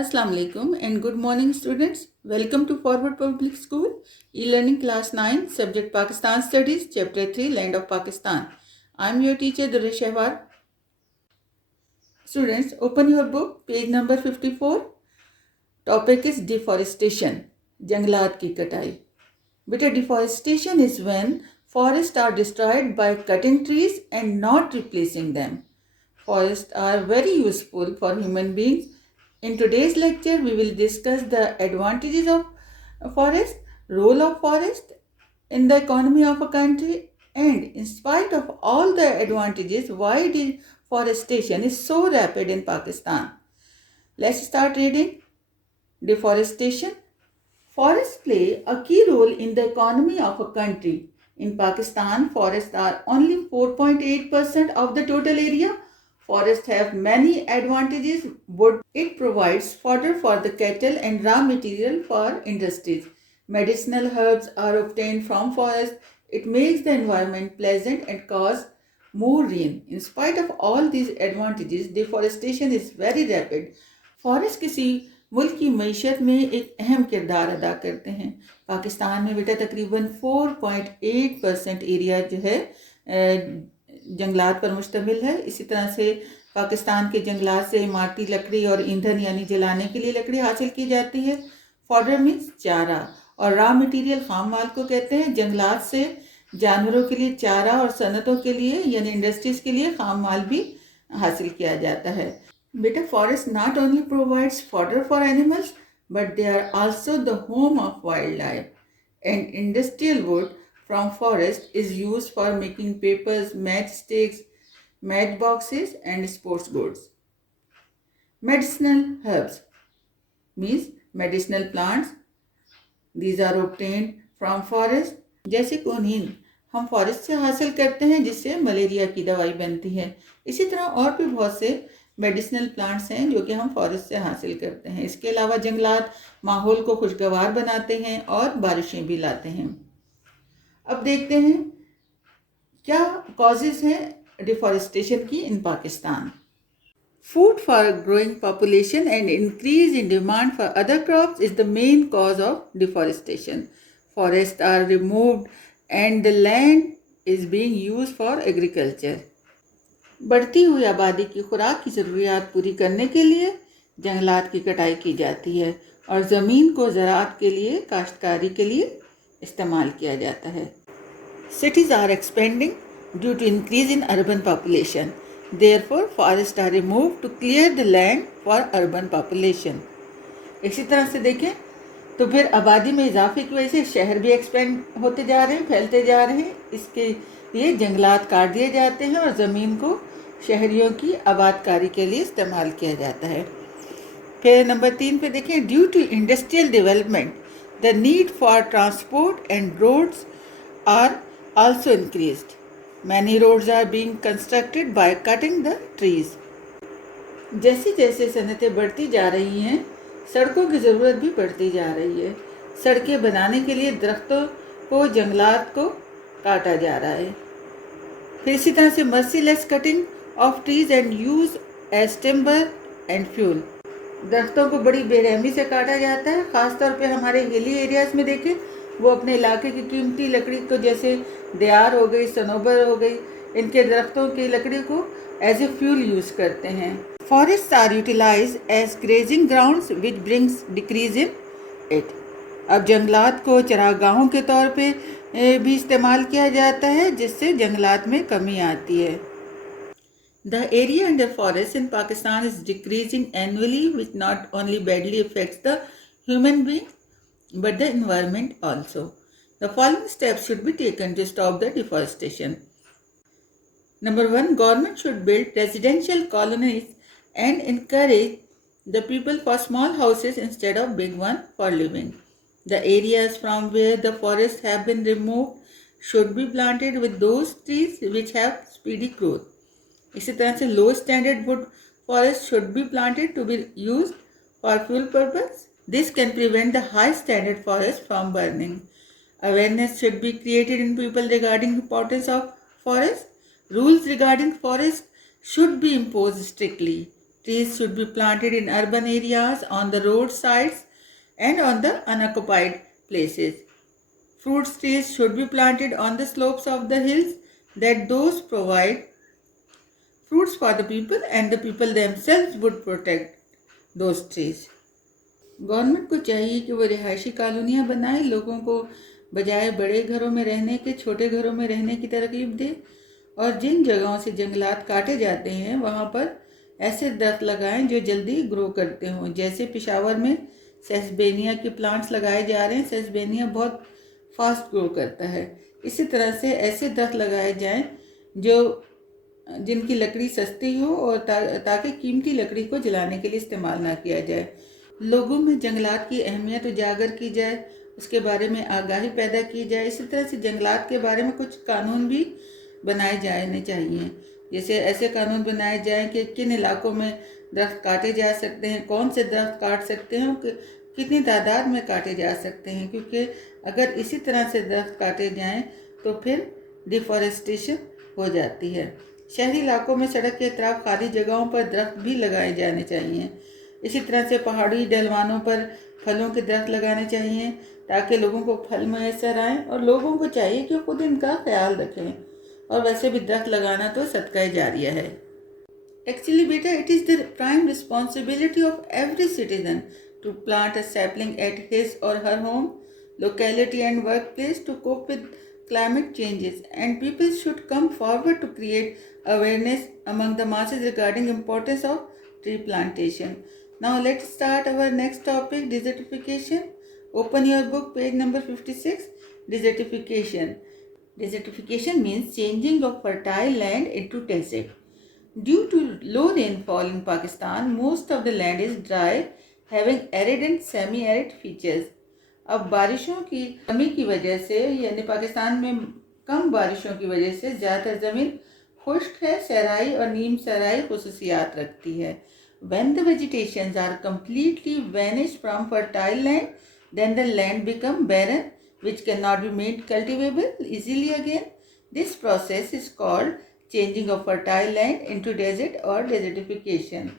Assalamu alaikum and good morning students. Welcome to Forward Public School, e-learning class 9, subject Pakistan Studies, chapter 3, Land of Pakistan. I am your teacher Durra Shehwar. Students, open your book, page number 54. Topic is deforestation, जंगलात की कटाई. Beta, deforestation is when forests are destroyed by cutting trees and not replacing them. Forests are very useful for human beings. In today's lecture, we will discuss the advantages of forest, role of forest in the economy of a country, and in spite of all the advantages, why deforestation is so rapid in Pakistan. Let's start reading. Deforestation. Forests play a key role in the economy of a country. In Pakistan, forests are only 4.8% of the total area. Forests have many advantages. Wood, it provides fodder for the cattle and raw material for industries. Medicinal herbs are obtained from forests. It makes the environment pleasant and cause more rain. In spite of all these advantages, deforestation is very rapid. Forest किसी मुल्क की मईशत में एक अहम किरदार अदा करते हैं. पाकिस्तान में बेटा तकरीबन 4.8% एरिया जो है जंगलात पर मुश्तमिल है. इसी तरह से पाकिस्तान के जंगलात से इमारती लकड़ी और ईंधन यानी जलाने के लिए लकड़ी हासिल की जाती है. फॉडर मीन्स चारा और रॉ मटेरियल खाम माल को कहते हैं. जंगलात से जानवरों के लिए चारा और सनतों के लिए यानी इंडस्ट्रीज के लिए खाम माल भी हासिल किया जाता है. Beta, forest not only provides fodder for animals, but they are also the home of wildlife. And industrial wood from forest is used for making papers, matchsticks, matchboxes, and sports goods. Medicinal herbs means medicinal plants. These are obtained from forest. जैसे कोनीन हम forest से हासिल करते हैं जिससे malaria की दवाई बनती है. इसी तरह और भी बहुत से मेडिसिनल प्लांट्स हैं जो कि हम फॉरेस्ट से हासिल करते हैं. इसके अलावा जंगलात माहौल को खुशगवार बनाते हैं और बारिशें भी लाते हैं. अब देखते हैं क्या कॉजेज हैं डिफॉरेस्टेशन की in Pakistan. Food for growing population and increase in demand for other crops is the main cause of deforestation. Forest are removed and the land is being used for agriculture. बढ़ती हुई आबादी की खुराक की ज़रूरियात पूरी करने के लिए जंगलात की कटाई की जाती है और ज़मीन को ज़राअत के लिए काश्तकारी के लिए इस्तेमाल किया जाता है. Cities are expanding due to increase in urban population. Therefore forest are remove to clear the land for urban population. इसी तरह से देखें तो फिर आबादी में इजाफे की वजह से शहर भी एक्सपेंड होते जा रहे हैं, फैलते जा रहे हैं. इसके लिए जंगलात काट दिए जाते हैं और ज़मीन को शहरियों की आबादकारी के लिए इस्तेमाल किया जाता है. फिर नंबर 3 पे देखें. Due to industrial development the need for transport and roads are also increased. Many roads are being constructed by cutting the trees. जैसे जैसे सनतें बढ़ती जा रही हैं सड़कों की ज़रूरत भी बढ़ती जा रही है. सड़कें बनाने के लिए दरख्तों को जंगलात को काटा जा रहा है. फिर इसी तरह से merciless cutting of trees and use as timber and fuel. दरख्तों को बड़ी बेरहमी से काटा जाता है. ख़ासतौर पे हमारे हिली एरियाज़ में देखें वो अपने इलाके की कीमती लकड़ी को जैसे देयार हो गई, सनोबर हो गई, इनके दरख्तों की लकड़ी को एज ए फ्यूल यूज़ करते हैं. Forest are utilise as grazing grounds which brings decrease in it. अब जंगलात को चरागाहों के तौर पे भी इस्तेमाल किया जाता है जिससे जंगलात में कमी आती है. The area under forest in Pakistan is decreasing annually, which not only badly affects the human being but the environment also. The following steps should be taken to stop the deforestation. Number 1, government should build residential colonies and encourage the people for small houses instead of big ones for living. The areas from where the forests have been removed should be planted with those trees which have speedy growth. इसी तरह से low standard wood forests should be planted to be used for fuel purpose. This can prevent the high standard forest from burning. Awareness should be created in people regarding the importance of forest. Rules regarding forest should be imposed strictly. trees should be planted in urban areas, on the roadsides, and on the unoccupied places. Fruit trees should be planted on the slopes of the hills, that those provide fruits for the people and the people themselves would protect those trees. Government को चाहिए कि वो रिहायशी कॉलोनियाँ बनाए, लोगों को बजाय बड़े घरों में रहने के छोटे घरों में रहने की तरकीब दे, और जिन जगहों से जंगलात काटे जाते हैं वहाँ पर ऐसे दरख्त लगाएं जो जल्दी ग्रो करते हों। जैसे पेशावर में सेसबेनिया के प्लांट्स लगाए जा रहे हैं। सेसबेनिया बहुत फास्ट ग्रो करता है। इसी तरह से ऐसे दरख्त लगाए जाएं जिनकी लकड़ी सस्ती हो और ताकि कीमती लकड़ी को जलाने के लिए इस्तेमाल ना किया जाए। लोगों में जंगलात की अहमियत उजागर की जाए, उसके बारे में आगाही पैदा की जाए। इसी तरह से जंगलात के बारे में कुछ कानून भी बनाए जाने चाहिए। जैसे ऐसे कानून बनाए जाएं कि किन इलाकों में दरख्त काटे जा सकते हैं, कौन से दरख्त काट सकते हैं, कितनी तादाद में काटे जा सकते हैं। क्योंकि अगर इसी तरह से दरख्त काटे जाएं तो फिर डिफॉरेस्टेशन हो जाती है। शहरी इलाकों में सड़क के अतराफ खाली जगहों पर दरख्त भी लगाए जाने चाहिए। इसी तरह से पहाड़ी ढलवानों पर फलों के दरख्त लगाने चाहिए ताकि लोगों को फल मैसर आएँ, और लोगों को चाहिए कि खुद इनका ख्याल रखें। और वैसे भी दरख्त लगाना तो सदका जारिया है। एक्चुअली बेटा, it is the prime responsibility of every citizen to plant a sapling at his or her home, locality and workplace to cope with climate changes, and people should come forward to create awareness among the masses regarding importance of tree plantation. Now let's start our next topic, desertification. Open your book, page number 56. Desertification. Desertification means changing of fertile land into desert. Due to low rainfall in Pakistan, most of the land is dry, having arid and semi-arid features. अब बारिशों की कमी की वजह से, यानी पाकिस्तान में कम बारिशों की वजह से ज़्यादातर ज़मीन खुश्क है, सहराई और नीम सहराई खुसूसियात रखती है। When the vegetations are completely vanished from fertile land, then the land become barren, which cannot be made cultivable easily again. This process is called changing of fertile land into desert or desertification.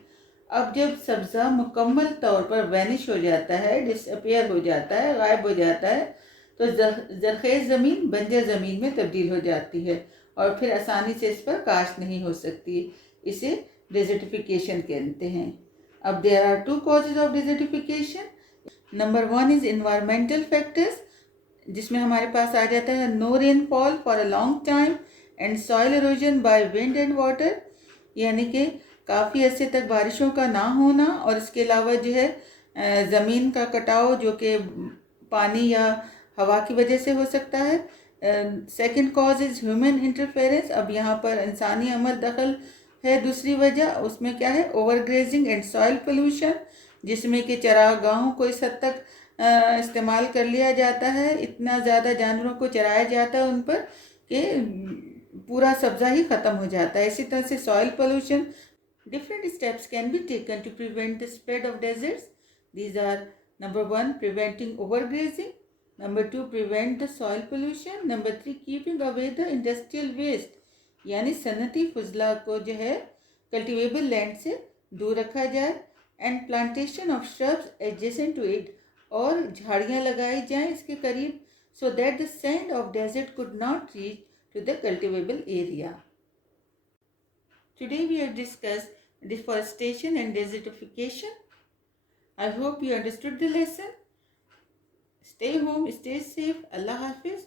अब जब सब्ज़ा मुकम्मल तौर पर vanish हो जाता है, disappear हो जाता है, गायब हो जाता है, तो ज़रख़ेज़ ज़मीन बंजर ज़मीन में तब्दील हो जाती है और फिर आसानी से इस पर काश्त नहीं हो सकती। इसे डेजर्टिफिकेशन कहते हैं। अब there are 2 causes of desertification. Number 1 is environmental factors, जिसमें हमारे पास आ जाता है no rainfall for a long time and soil erosion by wind and water, यानी कि काफ़ी अरसे तक बारिशों का ना होना, और इसके अलावा जो है ज़मीन का कटाव जो कि पानी या हवा की वजह से हो सकता है। Second cause is human interference. अब यहाँ पर इंसानी अमल दखल है। दूसरी वजह उसमें क्या है, over grazing and soil pollution, जिसमें कि चरागाहों को इस हद तक इस्तेमाल कर लिया जाता है, इतना ज़्यादा जानवरों को चराया जाता है उन पर कि पूरा सब्ज़ा ही ख़त्म हो जाता है। इसी तरह से soil pollution. Different steps can be taken to prevent the spread of deserts. These are number 1, preventing overgrazing. Number 2, prevent the soil pollution. Number 3, keeping away the industrial waste. यानी सनती फजला को जो है कल्टिवेबल लैंड से दूर रखा जाए। And plantation of shrubs adjacent to it, और झाड़ियाँ लगाई जाएं इसके करीब, so that the sand of desert could not reach to the cultivable area. Today we have discussed deforestation and desertification. I hope you understood the lesson. Stay home, stay safe. Allah Hafiz.